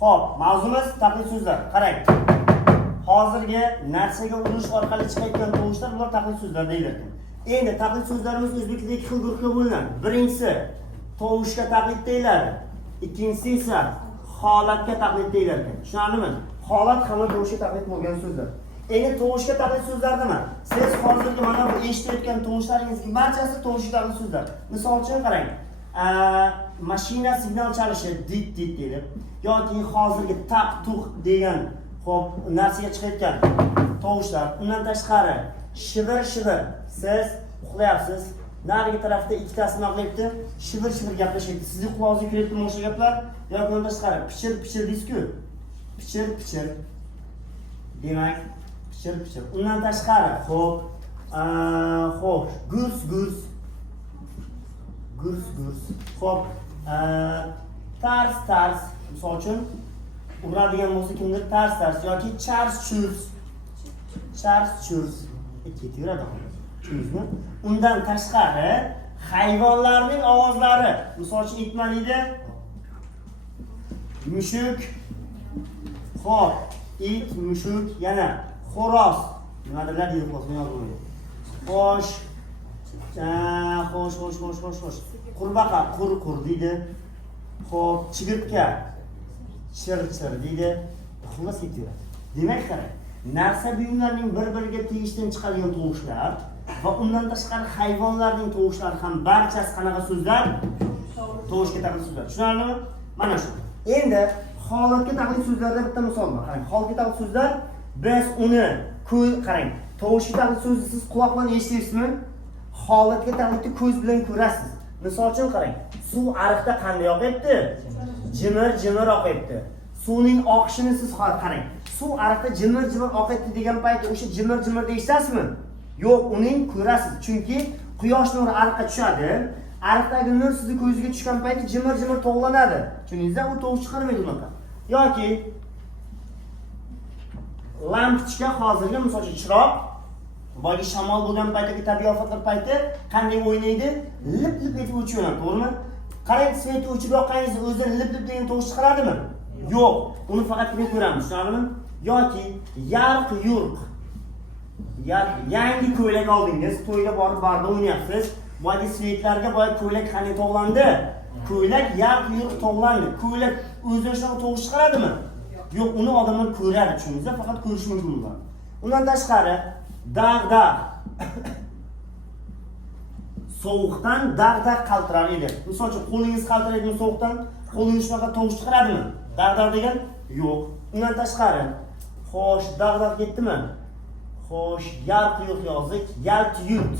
Xo'p, mavzumiz taqlid so'zlar. Qarang. Hozirgi narsaga urinish orqali chiqayotgan tovushlar ular taqlid so'zlar deyiladi. Endi taqlid so'zlarimiz o'zbek tilida ikki xil guruhga bo'linadi. Birinchisi tovushga taqlid deyiladi. Ikkinchisi esa holatga taqlid deyiladi. Tushunarlimi? Holat hamma tovushga taqlid bo'lgan so'zlar. Endi tovushga taqlid so'zlar nima? Siz hozirgi mana bu eshitayotgan tovushlaringizning barchasi tovushga taqlid so'zlar. Misol uchun qarang. Mashina signal chalishi dit dit deydi. Yoki hozirgi taq tuq degan xo'p narsaga chiqayotgan tovushlar. Undan tashqari shivir shivir. Siz uxlayapsiz. Narigi tarafda ikkitasi nima qilyapti? Shivir shivir gaplashyapti. Sizning qulog'ingizga kiryapti o'sha gaplar. Yoki undan tashqari pichir pichir deysiz-ku. Pichir pichir. Demak, pichir pichir. Undan tashqari xo'p, gurs gurs. Gurs gurs. Xo'p, tars tars. Misol uchun uradigan bo'lsa kimdir tars tars yoki chars churs. Chars churs. Ketaveradi. Tushundingizmi? Undan tashqari hayvonlarning ovozlari. Misol uchun itmanida mushuk. Xo'p, it, mushuk, yana xo'roz. Nimadirlar deydi qo'sni yozmaydi. Xo'sh. Xo'sh. Qurbaqa qur deydi. Xo'p, chigirtka chir chir deydi. Xullas ketaveradi. Demak, qarang, narsa buyumlarning bir-biriga tegishdan chiqadigan tovushlar va undan tashqari hayvonlarning tovushlari ham barchasi qanaqa so'zlar? Tovushga taqlid so'zlar. Tushunarlimi? Mana shu. Endi holatga taqlid so'zlarda bitta misol bor. Qarang, holatga taqlid so'zlar biz uni qarang, tovushga taqlid so'zni siz quloq bilan eshityapsizmi? Holatga taqlidni ko'z bilan ko'rasiz. Misol uchun qarang, suv ariqda qanday oqyapti? Jimir oqyapti. Suvning oqishini siz qarang. Suv ariqda jimir oqyapti degan paytda o'sha jimir deysiz-mi? Yo'q, uning ko'rasiz. Chunki quyosh nuri ariqqa tushadi. Ariqdagi nur sizning ko'zingizga tushgan paytda jimir to'g'lanadi. Tushundingizmi? U tovush chiqarmaydi unaqa. Yoki lampochka hozirgi misol uchun chiroq boyagi shamol bo'lgan paytdagi tabiiy ofatlar payti qanday o'ynaydi? Lip etib o'chiradi, to'g'rimi? Qarang, svet o'chirib yoqqaningiz o'zidan lip degan tovush chiqaradimi? Yo'q, uni faqatgina ko'ramiz, tushunarlimi? Yoki yarq yurq. Yangi ko'ylak oldingiz, to'yga borib barda o'ynayapsiz. Boyagi svetlarga boyagi ko'ylak qanday to'g'landi? Ko'ylak yarq yurq to'g'landi. Ko'ylak o'zidan shunaqa tovush chiqaradimi? Yo'q, uni odamlar ko'radi, tushundingizmi? Faqat ko'rish mumkin ular. Undan tashqari dag'dagʼ. Sovuqdan dag'dagʼ qaltirar edi. Misol uchun qo'lingiz qaltiraydimi sovuqdan? Qo'lingiz shunaqa tovush chiqaradimi? Dag'dagʼ degan? Yo'q. Undan tashqari xo'sh, dag'dagʼ ketdimi? Xo'sh, yarq yo'q yozdik, yalt yut.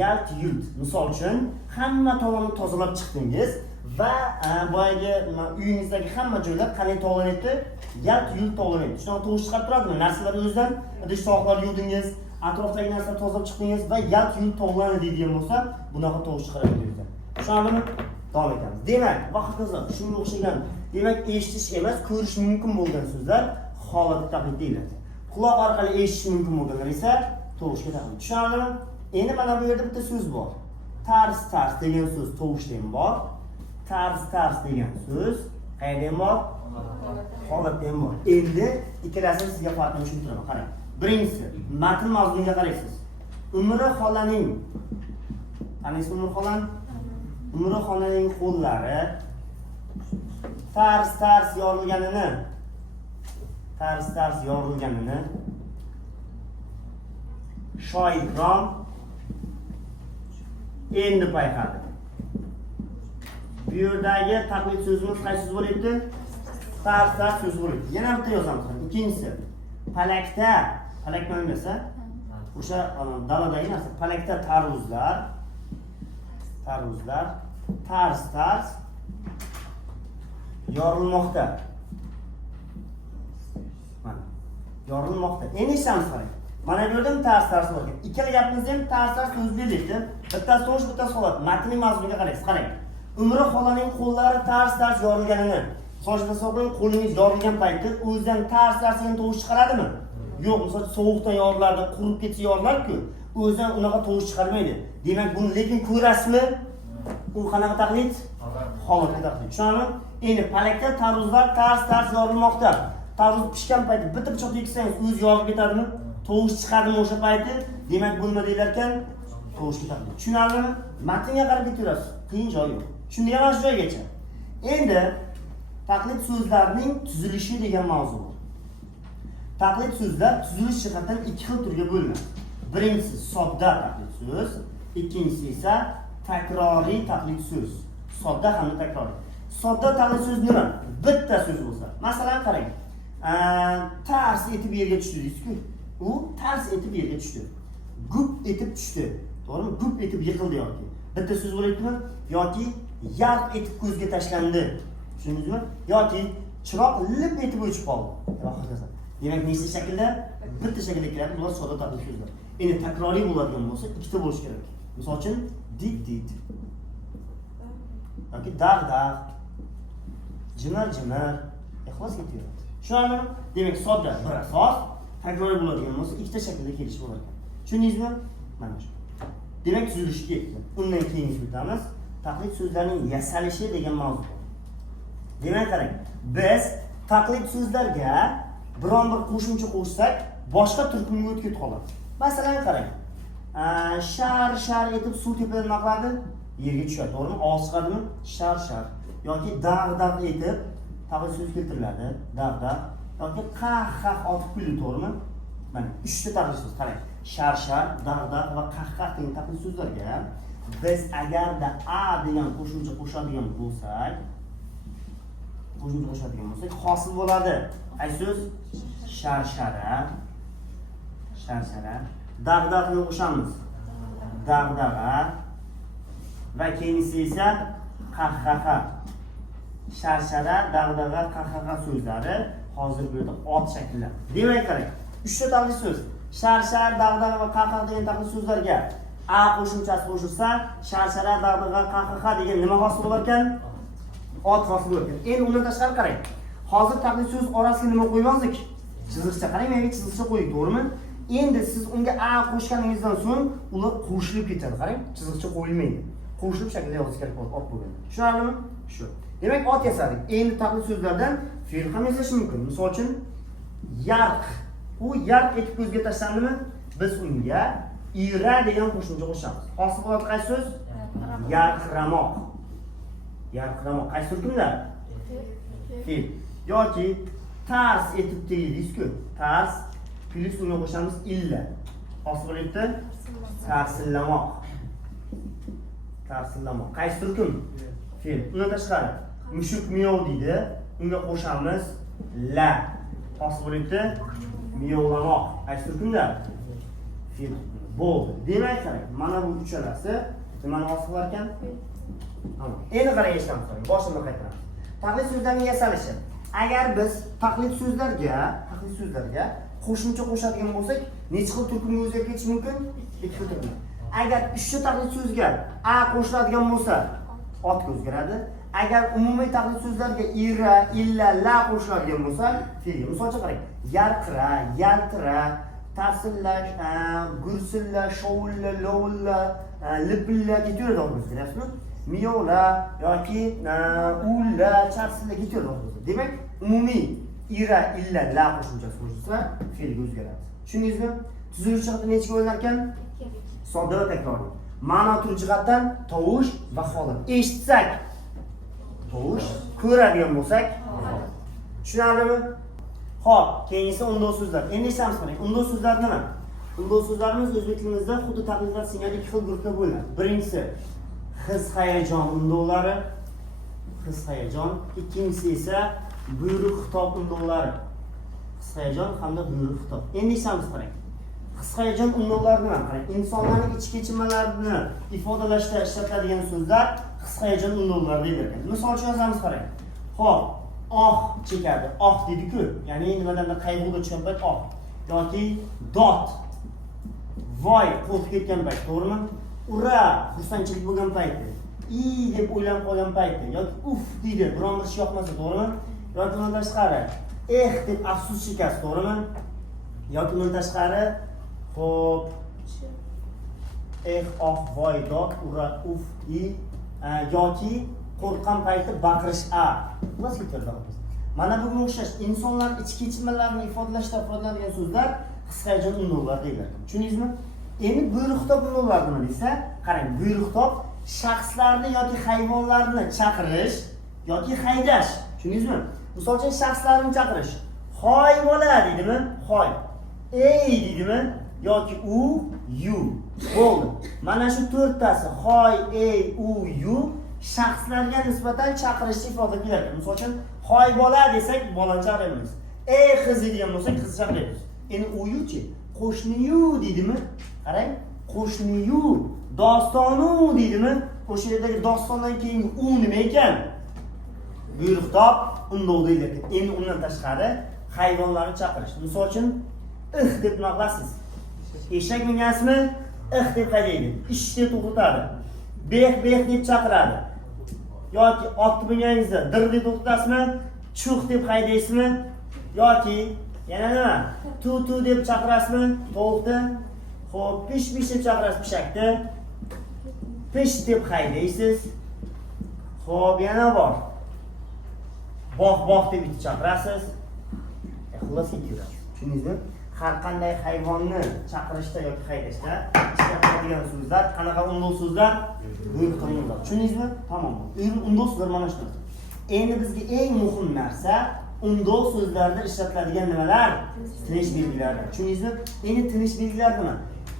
Yalt yut. Misol uchun hamma tomonni tozalab chiqdingiz va boyagi uyingizdagi hamma joylar qanday to'g'lanayapti? Yalt yut to'g'lanayapti. Shunaqa tovush chiqarib turadimi? Narsalar o'zidan, idish-tovoqlar yuvdingiz, atrofdagi narsalarni tozalab chiqdingiz va yalt yut to'g'lanadi deydigan bo'lsa, bunaqa tovush chiqaradi o'zidan. Tushunarlimi? Davom etamiz. Demak, vaqtimiz shunga o'xshagan, demak, eshitish emas, ko'rish mumkin bo'lgan so'zlar holatga taqlid deyiladi. Quloq orqali eshitish mumkin bo'lganlar esa tovushga taqlid. Tushunarlimi? Endi mana bu yerda bitta so'z bor. Tars tars degan so'z tovushda ham bor. Tars tars degan so'z qayerda ham bor? Holatda ham bor. Endi ikkalasini sizga farqini tushuntiraman. Qarang. Birinchisi, matn mazmuniga qaraysiz. Umri xolaning qanisi Umri xolan? Umri xolaning qo'llari tars tars yorilganini shoidron endi payqadi. Bu yerdagi taqlid so'zimiz qaysi so'z bo'lyapti? Tars tars so'z bo'lyapti. Yana bitta yozamiz. Ikkinchisi, palakda, palak nima desa? O'sha daladagi narsa, palakda tarvuzlar tars tars yorilmoqda. Mana yorilmoqda. Endi eshitamiz qarang. Mana bu yerda tars tars bor. Ikkala gapimizda ham tars tars so'z beryapti. Bittasi tovush, bittasi holat. Matnning mazmuniga qaraysiz. Qarang. Umri xolaning qo'llari tars tars yorilganini. Sochida so'qing qo'lingiz yorilgan paytda o'zidan tars tars degan tovush chiqaradimi? Yo'q, misol sovuqdan yorilardi, qurib ketsa yorilar-ku, o'zidan unaqa tovush chiqarmaydi. Demak, buni lekin ko'rasizmi? U qanaqa taqlid? Holatga taqlid. Tushunarlimi? Endi palakda tarvuzlar tars yorilmoqda. Tarvuz pishgan payti bitta pichoq teksangiz o'zi yorib ketadimi? Tovush chiqadimi o'sha payti? Demak bo'lma deylar ekan, tovush ketadi. Tushunarlimi? Matnga qarab ketaverasiz. Qiyin joyi yo'q. Shunday emas joygacha. Endi taqlid so'zlarining tuzilishi degan mavzu bor. Taqlid so'zlar tuzilish jihatdan ikki xil turga bo'linadi. Birinchisi sodda taqlid so'z, ikkinchisi esa takroriy taqlid so'z. Sodda hamda takroriy. Sodda taqlid so'z nima? Bitta so'z bo'lsa. Masalan, qarang. Tars etib yerga tushdi deysiz-ku. U tars etib yerga tushdi. Gup etib tushdi. To'g'rimi? Gup etib yiqildi yoki. Bitta so'z bo'layaptimi? Yoki yarq etib ko'zga tashlandi. Tushundingizmi? Yoki chiroq lip etib o'chib qoldi. Demak, nechta shaklda? Bitta shaklda keladi. Bular sodda taqlid so'zlar. Endi takroriy bo'ladigan bo'lsa, ikkita bo'lish kerak. Misol uchun, dit yoki dag', jimar, ixlos ketaveradi. Shularni demak sodda bir asos, takroriy bo'ladigan bo'lsa, ikkita shaklda kelish bo'lar ekan. Tushundingizmi? Mana shu. Demak, tuzilishi ketdi. Undan keyin o'tamiz. Taqlid so'zlarining yasalishi degan mavzu. Demak, qarang, biz taqlid so'zlarga biron bir qo'shimcha qo'shsak, boshqa turkumga o'tib ketib qoladi. Masalan, qarang. Shar etib suv tepadan nima qiladi? Yerga tushadi, to'g'rimi? Ovoz chiqadimi? Shar. Yoki dag' etib taqlid so'z keltiriladi. Dag' yoki qah otib kuldi, to'g'rimi? Mana 3 ta taqlid so'z qarang. Shar, dag' va qah degan taqlid so'zlarga biz agarda a degan qo'shimcha qo'shadigan bo'lsak, hosil bo'ladi. Qaysi so'z? Shar-shara. Dag'-ni qo'shamiz. Dag'. Va keyinisi esa qah. Shar-shara, dag', qah so'zlari hozir bu yerda ot shaklida. Demak, qarang, 3 ta taqlid so'z. Shar, dag' va qah degan taqlid so'zlarga a qo'shimchasi qo'shilsa, shar-shara, dag' qah degan nima hosil bo'lar ekan? Ot hosil bo'lar ekan. Endi undan tashqari qarang. Hozir taqlid so'z orasiga nima qo'ygandik? Chiziqcha. Qarang, menga chiziqcha qo'ydik, to'g'rimi? Endi siz unga a qo'shganingizdan so'ng ular qo'shilib ketadi. Qarang, chiziqcha qo'yilmaydi. Qo'shilib shaklda yozish kerak bo'ladi ot bo'lganda. Tushunarlimi? Shu. Demak, ot yasadik. Endi taqlid so'zlardan fe'l ham yasash mumkin. Misol uchun, yarq. U yarq etib ko'zga tashlandimi? Biz unga ira degan qo'shimcha qo'shamiz. Hosil bo'ladi qaysi so'z? Yarqramoq. Qaysi turkumda? Fe'l. Yoki tars etib tegdingiz-ku. Tars plus unga qo'shamiz illa. Hosil bo'lyapti? Tarsillamoq. Qaysi turkum? Fe'l. Undan tashqari mushuk miyov deydi. Unga qo'shamiz la. Hosil bo'lyapti? Miyovlamoq. Qaysi turkumda? Fe'l. Bo'ldi. Demak, qarang, mana bu uchalasi nimani hosil qilar ekan? Endi qarang, eshitamiz. Boshimdan qaytaramiz. Taqlid so'zlarning yasalishi. Agar biz taqlid so'zlarga qo'shimcha qo'shadigan bo'lsak, necha xil turkumga o'zgarib ketish mumkin? 2 xil turkum. Agar 3 ta taqlid so'zga a qo'shiladigan bo'lsa, otga o'zgaradi. Agar umumiy taqlid so'zlarga ira, illa, la qo'shiladigan bo'lsa, fe'lga. Misol uchun qarang. Yarqira, yaltira, tarsillash, gursilla, shovulla, lovulla, lipilla ketaveradi o'zgarasizmi? Miyovla yoki ulla, charsilla ketaveradi. Demak, umumiy ira, illa, la qo'shimchasi qo'shilsa, fe'lga o'zgaradi. Tushundingizmi? Tuzilish jihatdan necha bo'lar ekan? Sodda va takroriy. Ma'no turi jihatdan tovush va holat. Eshitsak tovush, ko'radigan bo'lsak holat. Tushunarlimi? Xo'p, keyingisi undov so'zlar. Endi eshitamiz qarang. Undov so'zlar nima? Undov so'zlarimiz o'zbek tilimizda xuddi taqlidlar singari 2 xil guruhga bo'linadi. Birinchisi his-hayajon undovlari. Ikkinchisi esa buyruq xitob undovlari. His-hayajon hamda buyruq xitob. Endi eshitamiz qarang. His-hayajon undovlari nima? Qarang, insonlarning ichki kechinmalarini ifodalashda ishlatiladigan so'zlar his-hayajon undovlari deyiladi. Misol uchun yozamiz qarang. Xo'p, chekadi. Dedi-ku, ya'ni nimadandir qayg'uga tushgan payt yoki dot. Voy, qo'rqib ketgan payt, to'g'rimi? Ura, xursandchilik bo'lgan payti. Deb o'ylab qolgan payti yoki uf deydi, biron bir ish yoqmasa, to'g'rimi? Yoki undan tashqari deb afsus chekasiz, to'g'rimi? Yoki undan tashqari xo'p voy, dot, ura, uf, yoki qo'rqqan payti baqirish a. Xullas keltirdik. Mana bunga o'xshash insonlar ichki kechirmalarini ifodalashda foydalanadigan so'zlar qisqa jon unlovlar deyiladi. Tushundingizmi? Endi buyruqtob unlovlar nima desa, qarang, buyruqtob shaxslarni yoki hayvonlarni chaqirish yoki haydash. Tushundingizmi? Misol uchun shaxslarni chaqirish. Hoy bola deydimi? Hoy. Ey deydimi? Yoki u, yu. Bo'ldi. Mana shu to'rttasi hoy, ey, u, yu shaxslarga nisbatan chaqirishni ifoda qiladi. Misol uchun hoy bola desak, bolani chaqiramiz. Ey qiz degan bo'lsak, qizni chaqiramiz. Endi u yuchi qo'shni yu deydimi? Qarang, qo'shni yu, dostonu deydimi? O'sha yerdagi dostondan keyingi u nima ekan? Buyruqtob undov deyiladi. Endi undan tashqari hayvonlarni chaqirish. Misol uchun deb nima qilasiz? Eshak minasizmi? Deb qaydaydi. Ishni to'xtatadi. Beh deb chaqiradi. Yoki otni minganingizda dir deb to'xtatasizmi? Chuh deb qaydaysizmi? Yoki yana nima? Tu deb chaqirasizmi? Tovuqni. Xo'p, pish deb chaqirasiz pishakni. Pish deb qaydaysiz. Xo'p, yana bor. Bog' deb chaqirasiz. Xullas ketaverasiz. Tushundingizmi? Har qanday hayvonni chaqirishda yoki haydashda ishlatiladigan so'zlar, qanaqa undov so'zlar? Buyruqtob undov. Tushundingizmi? Tamom. Undov so'zlar mana shu. Endi bizga eng muhim narsa undov so'zlarda ishlatiladigan nimalar? Tinish belgilari. Tushundingizmi? Endi tinish belgilari nima?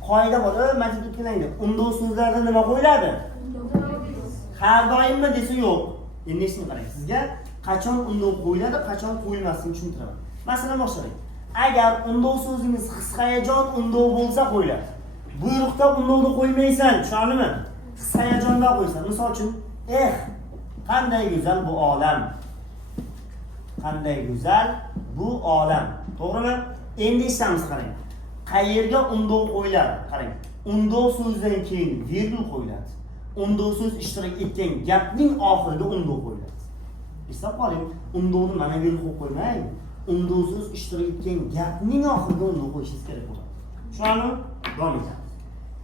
Qoida bor, majbur o'tganingda. Undov so'zlarda nima qo'yiladi? Har doimmi desa yo'q. Endi eshitib qarang. Sizga qachon undov qo'yiladi, qachon qo'yilmasligini tushuntiraman. Masalan, boshlaylik. Agar undov so'zingiz his-hayajon undov bo'lsa qo'yiladi. Buyruqda undovni qo'ymaysan, tushunarlimi? His-hayajonda qo'ysan. Misol uchun, qanday go'zal bu olam. Qanday go'zal bu olam. To'g'rimi? Endi eshitamiz, qarang. Qayerga undov qo'yiladi? Qarang. Undov so'zdan keyin virgul qo'yiladi. Undov so'z ishtirok etgan gapning oxiriga undov qo'yiladi. Hisob qoling, undovni mana bu yerga qo'ymang. Undov so'z ishtirok etgan gapning oxiriga undov qo'yishingiz kerak bo'ladi. Tushunarlimi? Davom etamiz.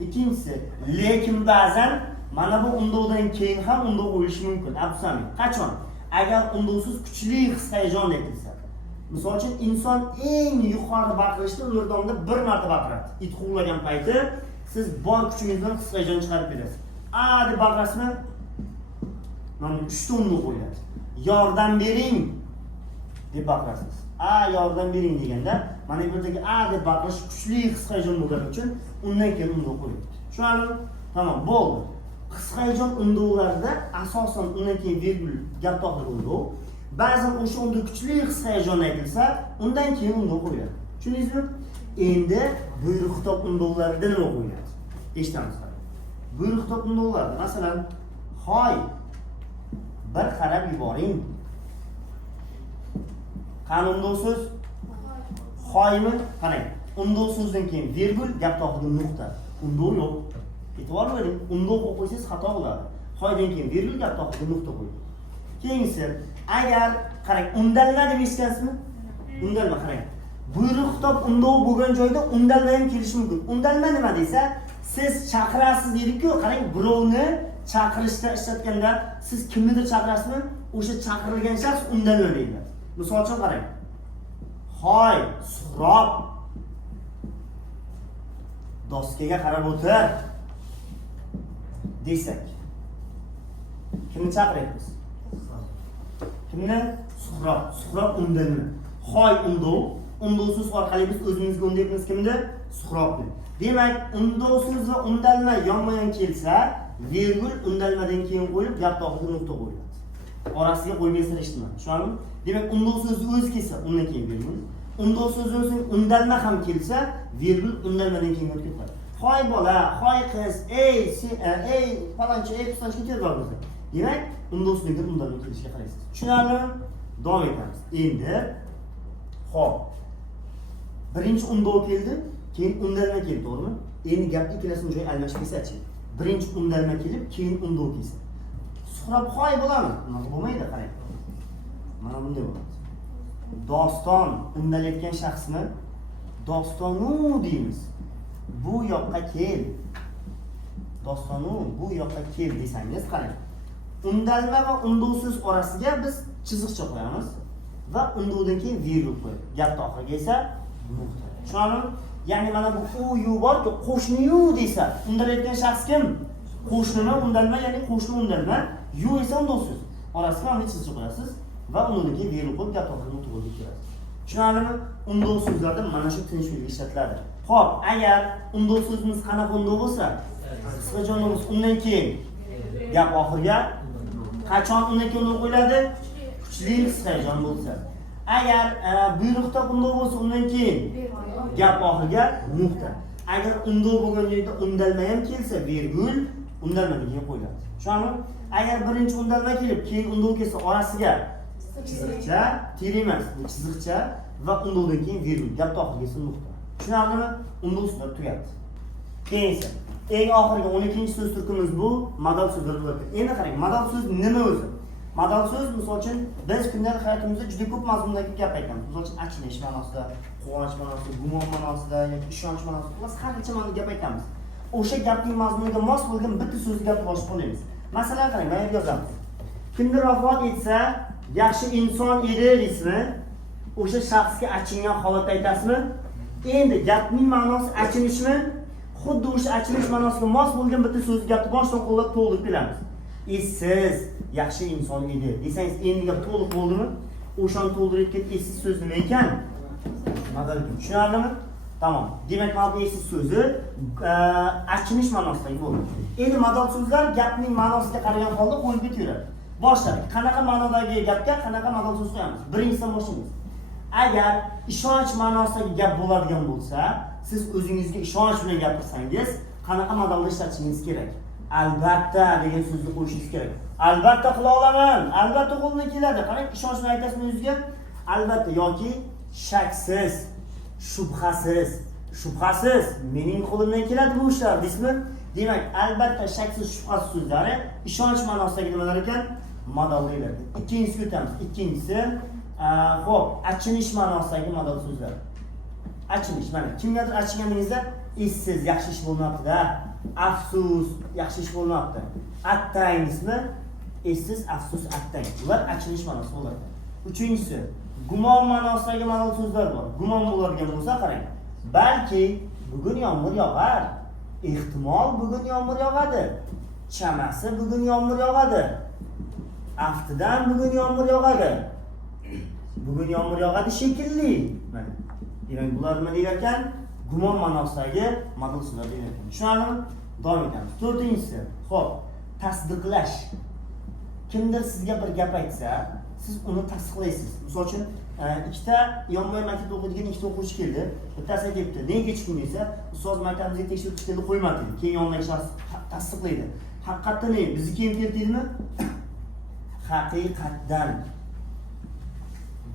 Ikkinchisi, lekin ba'zan mana bu undovdan keyin ham undov qo'yishi mumkin. Afsuski, qachon? Agar undov so'z kuchli his-hayajon aytilsa. Misol uchun inson eng yuqori baqirishda umrdomda bir marta baqiradi. It quvlagan payti siz bor kuchingiz bilan his-hayajon chiqarib berasiz. Deb baqirasizmi? Mana 3 ta undov qo'yiladi. Yordam bering deb baqirasiz. Yordam bering deganda mana bu yerdagi deb baqirish kuchli his-hayajon bo'lgani uchun undan keyin undov qo'yiladi. Tushunarlimi? Tamom, bo'ldi. His-hayajon undovlarida asosan undan keyin virgul gap to'xtatib undov. Ba'zan o'sha unda kuchli his-hayajon aytilsa, undan keyin undov qo'yiladi. Tushundingizmi? Endi buyruqtob undovlarida nima qo'yiladi? Eshitamiz. Buyruqtob undovlarda masalan, hoy bir qarab yuboring. Qani undov so'z? Hoymi? Qarang. Undov so'zdan keyin virgul, gap to'xtatib nuqta. Undov yo'q. E'tibor bering. Undov qo'yib qo'ysangiz xato bo'ladi. Hoydan keyin virgul, gap to'xtatib nuqta qo'ying. Keyingi, agar qarang, undalma deb eshitgansizmi? Undalma qarang. Buyruqtob undov bo'lgan joyda undalma ham kelishi mumkin. Undalma nima desa, siz chaqirasiz dedik-ku, qarang, birovni chaqirishda ishlatganda siz kimnidir chaqirasizmi? O'sha chaqirilgan shaxs undalma deyiladi. Misol uchun qarang. Hoy, Suhrob. Doskaga qarab o'tir. Desak. Kimni chaqiryapmiz? Kimni? Suhrob. Suhrob undalma. Hoy undov. Undov so'z orqali biz o'zimizga undaymiz kimni? Suhrobni. Demak, undov so'z va undalma yonma-yon kelsa, virgul undalmadan keyin qo'yib, gap to'xtatib nuqta qo'yiladi. Orasiga qo'ymaysizlar eshitmang. Tushunarlimi? Demak, undov so'zi o'z kelsa, undan keyin virgul. Undov so'zidan so'ng undalma ham kelsa, virgul undalmadan keyin o'tib ketadi. Hoy bola, hoy qiz, ey falonchi, pistonchi kelib bo'lsa. Demak, undov so'ziga undalma kelishiga qaraysiz. Tushunarlimi? Davom etamiz. Endi xo'p. Birinchi undov keldi, keyin undalma keldi, to'g'rimi? Endi gapni ikkalasining joyi almashib ketsa-chi. Birinchi undalma kelib, keyin undov kelsa. Suhrob hoy bo'ladimi? Nima bo'lmaydi, qarang. Mana bunday bo'ladi. Doston undalayotgan shaxsni dostonu deymiz. Bu yoqqa kel. Dostonu bu yoqqa kel desangiz, qarang. undalma va unduv so'z orasiga biz chiziqcha qo'yamiz va unduvdan keyin virgul qo'yib, gapni oxiriga esa nuqta. Tushunarlimi? Ya'ni mana bu u yu borku, qo'shni yu desa, undalayotgan shaxs kim? Qo'shnini undalma, ya'ni qo'shni undalma, yu esa unduv so'z. Orasiga mana chiziqcha qo'yasiz va undan keyin virgul qo'yib gapni oxiriga nuqta qo'yib kelasiz. Tushunarlimi? Unduv so'zlarda mana shu tinch belgi ishlatiladi. Xo'p, agar unduv so'zimiz qanaqa unduv bo'lsa, qisqacha unduv bo'lsa, undan keyin gap oxiriga qachon undan keyin unduv qo'yiladi? Kuchli qisqacha bo'lsa. Agar buyruqda unduv bo'lsa, undan keyin gap oxiriga nuqta. Agar unduv bo'lgan joyda undalma ham kelsa, virgul undalmadan keyin qo'yiladi. Tushunarlimi? Agar birinchi undalma kelib, keyin unduv kelsa, orasiga chiziqcha, tir emas, bu chiziqcha va unduvdan keyin virgul, gap oxiriga nuqta. Tushunarlimi? Unduv so'zlar tugadi. Keyin esa eng oxirgi 12-so'z turkumimiz bu modal so'zlar bo'ladi. Endi qarang, modal so'z nima o'zi? Modal so'z, misol uchun, biz kundalik hayotimizda juda ko'p mazmundagi gap aytamiz. Misol uchun, achinish ma'nosida, quvonch ma'nosida, gumon ma'nosida yoki ishonch ma'nosida, biz har qancha ma'noda gap aytamiz. O'sha gapning mazmuniga mos bo'lgan bitta so'zni gapni boshqa qo'yamiz. Masalan, qarang, men yozamiz. Kimdir vafot etsa, yaxshi inson edi deysizmi? O'sha shaxsga achingan holatda aytasizmi? Endi gapning ma'nosi achinishmi? Xuddi o'sha achinish ma'nosiga mos bo'lgan bitta so'zni gapni boshdan qo'llab to'ldirib beramiz. Siz yaxshi inson edi desangiz, endi gap to'liq bo'ldimi? O'shani to'ldirayotgan esiz so'z nima ekan? Modal. Tushunarlimi? Tamam. Demak, mana bu esiz so'zi achinish ma'nosidagi bo'ldi. Endi modal so'zlar gapning ma'nosiga qaragan holda qo'yib ketaveradi. Boshladik. Qanaqa ma'nodagi gapga qanaqa modal so'z qo'yamiz? Birinchidan boshlaymiz. Agar ishonch ma'nosidagi gap bo'ladigan bo'lsa, siz o'zingizga ishonch bilan gapirsangiz, qanaqa modalda ishlatishingiz kerak? Albatta degan so'zni qo'yishingiz kerak. Albatta qila olaman, albatta qo'limdan keladi. Qarang, ishonch bilan aytasizmi o'zingizga? Albatta yoki shaksiz, shubhasiz. Shubhasiz mening qo'limdan keladi bu ishlar, deysizmi? Demak, albatta shaksiz, shubhasiz so'zlari ishonch ma'nosidagi nimalar ekan? Modal deyiladi. Ikkinchisiga o'tamiz. Ikkinchisi, xo'p, achinish ma'nosidagi modal so'zlar. Achinish, mana kimgadir achinganingizda, esiz, yaxshi ish bo'lmabdi-da. Afsus, yaxshi ish bo'lmabdi. Attang deysizmi? Esiz, afsus, attang. Bular achinish ma'nosi bo'ladi. Uchinchisi, gumon ma'nosidagi modal so'zlar bor. Gumon bo'ladigan bo'lsa, qarang. Balki bugun yomg'ir yog'ar. Ehtimol bugun yomg'ir yog'adi. Chamasi bugun yomg'ir yog'adi. Aftidan bugun yomg'ir yog'adi. Bugun yomg'ir yog'adi shekilli. Mana. Demak, bular nima degan ekan? Gumon ma'nosidagi modal so'zlar degan ekan. Tushunarlimi? Davom etamiz. To'rtinchisi, xo'p, tasdiqlash. Kimdir sizga bir gap aytsa, siz uni tasdiqlaysiz. Misol uchun, ikkita yonma maktabda o'qiydigan ikkita o'quvchi keldi. Bittasi aytibdi, "Nega kechikding?" desa, "Ustoz maktabimizga tekshirib chiqdi, qo'ymadi" dedi. Keyin yonidagi shaxs tasdiqlaydi. Haqiqatdan bizniki ham keltidimi? Haqiqatdan.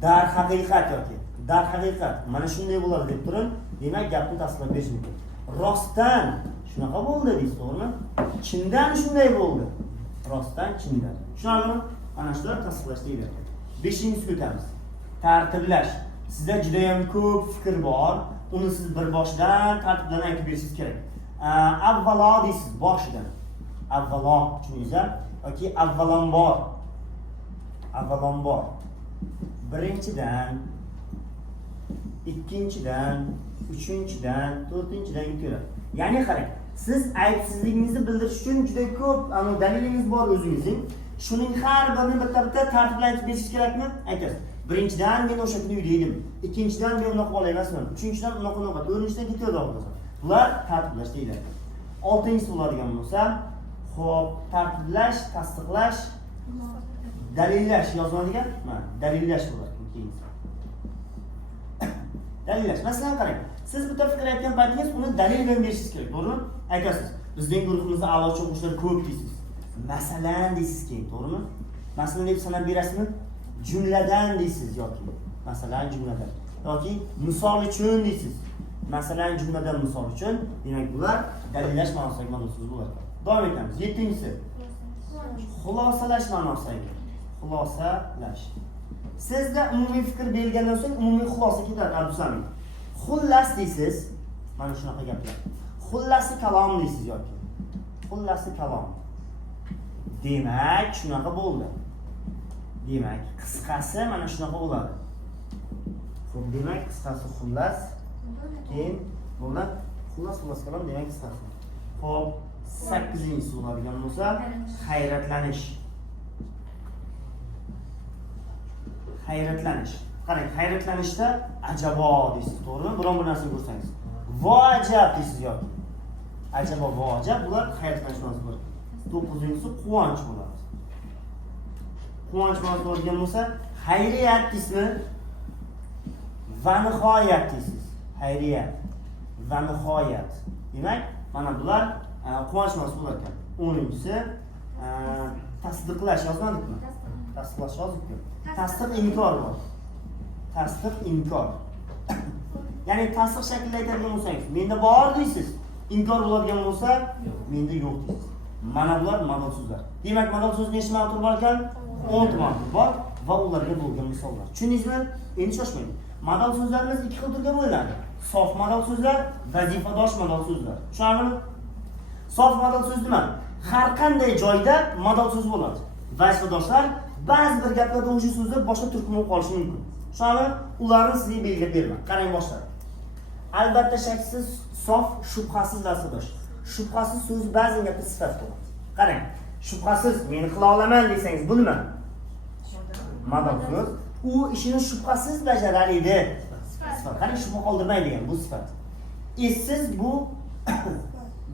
Dar haqiqat yoki dar haqiqat. Mana shunday bo'ladi deb turib, demak gapni tasdiqlab berish mumkin. Rostdan shunaqa bo'ldi deysiz, to'g'rimi? Chindan shunday bo'ldi. Rostdan, chindan. Tushunarlimi? Ana shular tasdiqlash deyiladi. 5-inchisiga o'tamiz. Tartiblash. Sizda juda ham ko'p fikr bor. Uni siz bir boshidan tartibdan aytib berishingiz kerak. Avvalo deysiz, boshidan. Avvalo, tushundingizmi? Yoki avvalambor. Avvalambor. Birinchidan, ikkinchidan, uchinchidan, to'rtinchidan ketaveradi. Ya'ni qarang, siz aybsizligingizni bildirish uchun juda ko'p dalilingiz bor o'zingizning. Shuning har birini bitta-bitta tartiblantirib berishingiz kerakmi? Aytasiz. Birinchidan men o'sha kuni uyda edim. Ikkinchidan men unaqa bola emasman. Uchinchidan unaqa. To'rtinchidan ketaveradi. Bular tartiblash deyiladi. 6-inchisi bo'ladigan bo'lsa, xo'p, tartiblash, tasdiqlash, dalillash yoziladigan, mana dalillash bo'lar keyin. Dalillash. Masalan, qarang. Siz bitta fikr aytgan paytingiz uni dalil bilan berishingiz kerak, to'g'rimi? Aytasiz. Bizning guruhimizda a'lochi o'quvchilar ko'p deysiz. Masalan deysiz keyin, to'g'rimi? Masalan deb sanab berasizmi? Jumladan deysiz yoki masalan jumladan yoki misol uchun deysiz. Masalan jumladan misol uchun, demak bular dalillash ma'nosidagi so'z bo'ladi. Davom etamiz. 7-inchisi. Xulosalash ma'nosidagi. Xulosalash. Sizda umumiy fikr berilgandan so'ng umumiy xulosa ketadi, Abdusami. Xullas deysiz. Mana shunaqa gaplar. Xullasi kalom deysiz yoki. Xullasi kalom. Demak, shunaqa bo'ldi. Demak, qisqasi mana shunaqa bo'ladi. Xo'p, demak, qisqasi xullas. Keyin bo'ladi. Xullas qalam demak qisqasi. Xo'p, 8-inchisi bo'ladigan bo'lsa, hayratlanish. Hayratlanish. Qarang, hayratlanishda ajabo deysiz, to'g'rimi? Biron bir narsani ko'rsangiz. Voajab deysiz yoki. Ajabo, voajab bular hayratlanish ma'nosi bo'ladi. 9-inchisi quvonch bo'ladi. Quvonch ma'nosi bo'ladigan bo'lsa, hayriyat deysizmi? Va nihoyat deysiz. Hayriyat va nihoyat. Demak, mana bular quvonch ma'nosi bo'lar ekan. 10-inchisi tasdiqlash yozmadikmi? Tasdiqlash yozibdi. Tasdiq inkor bor. Tasdiq inkor. Ya'ni tasdiq shaklida aytadigan bo'lsangiz, menda bor deysiz. Inkor bo'ladigan bo'lsa, menda yo'q deysiz. Mana bular modal so'zlar. Demak, modal so'z nechta ma'nosi bor ekan? 10 ma'nosi bor va ularga bo'lgan misollar. Tushundingizmi? Endi shoshmang. Modal so'zlarimiz ikki xil turga bo'linadi. Sof modal so'zlar, vazifadosh modal so'zlar. Tushundingizmi? Sof modal so'z nima? Har qanday joyda modal so'z bo'ladi. Vazifadoshlar ba'zi bir gaplarda o'sha so'zlar boshqa turkum bo'lib qolishi mumkin. Tushundingizmi? Ularni sizga belgilab beraman. Qarang boshlar. Albatta shaksiz, sof, shubhasiz vazifadosh. Shubhasiz so'z ba'zi gapda sifat bo'ladi. Qarang, shubhasiz meni qila olaman desangiz, bu nima? Modal so'z. U ishini shubhasiz bajarar edi. Sifat. Qarang, shubha qoldirmaydigan bu sifat. Essiz bu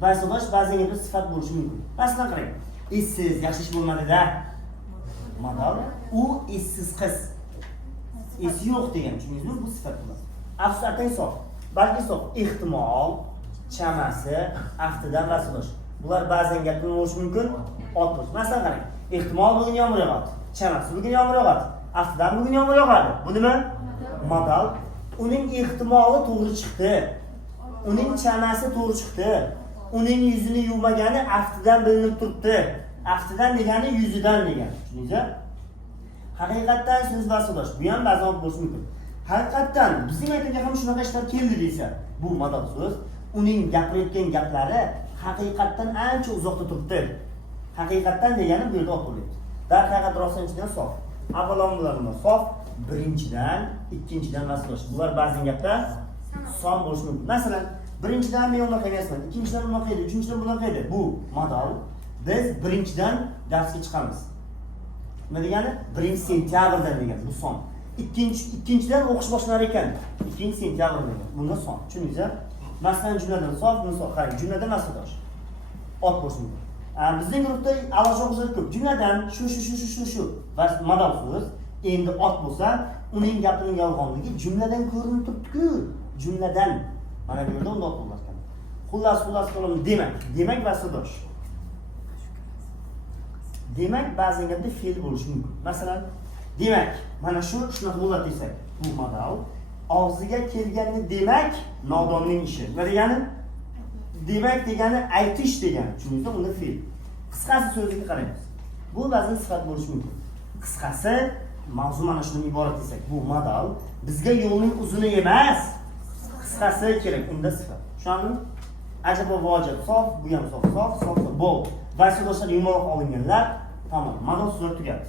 vazifadosh ba'zi gapda sifat bo'lishi mumkin. Masalan qarang, essiz yaxshi ish bo'lmadi-da. Modal u essiz qiz. Esi yo'q degan, tushundingizmi? Bu sifat bo'ladi. Afsus atang sof. Balki sof, ehtimol, chamasi, aftidan vazifadosh. Bular ba'zan gapni bo'lishi mumkin, otdir. Masalan qarang, ehtimol bugun yomg'ir yog'adi. Chamasi bugun yomg'ir yog'adi. Aftidan bugun yomg'ir yog'adi. Bu nima? Modal. Uning ehtimoli to'g'ri chiqdi. Uning chamasi to'g'ri chiqdi. Uning yuzini yuvmagani aftidan bilinib turibdi. Aftidan degani yuzidan degani. Tushundingizmi? Haqiqatdan so'z vazifadosh. Bu ham ba'zan bo'lishi mumkin. Haqiqatdan bizning aytgan ham shunaqa ishlar keldi desa, bu modal so'z. Uning gapirayotgan gaplari haqiqatdan ancha uzoqda turibdi. Haqiqatdan degani bu yerda o'qilyapti. Darhaqiqat rostlanchidan sof. Avvalambor sof, birinchidan, ikkinchidan vazifadosh. Bular ba'zi gapda son bo'lishi mumkin. Masalan, birinchidan men unaqa emasman, ikkinchidan unaqa edi, uchinchidan bunaqa edi. Bu modal. Biz birinchidan darsga chiqamiz. Nima degani? 1-sentyabrdan degan bu son. Ikkinchidan o'qish boshlanar ekan. 2-sentyabr degan. Bunda son. Tushundingizmi? Masalan, jumladan sof, misol qarang, jumladan vazifadosh. Ot bo'lishi mumkin. Bizning guruhda aloqa so'zlar ko'p. Jumladan shu va modal so'z endi ot bo'lsa, uning gapining yolg'onligi jumladan ko'rinib turibdi-ku. Jumladan mana bu yerda unda ot bo'lar ekan. Xullas qo'lim demak vazifadosh. Demak, ba'zi gapda fe'l bo'lishi mumkin. Masalan, demak, mana shunaqa bo'ladi desak, bu modal og'ziga kelganni demak nodonning ishi. Nima degani? Demak degani aytish degani. Tushundingizmi? Unda fe'l. Qisqasi so'ziga qaraymiz. Bu ba'zan sifat bo'lishi mumkin. Qisqasi mavzu mana shundan iborat desak, bu modal bizga yo'lning uzuni emas, qisqasi kerak, unda sifat. Tushundingizmi? Ajabo vojib sof, bu ham sof, bo'l. Vazifadoshlar yumaloq olinganlar, tamom. Modal so'zlar tugadi.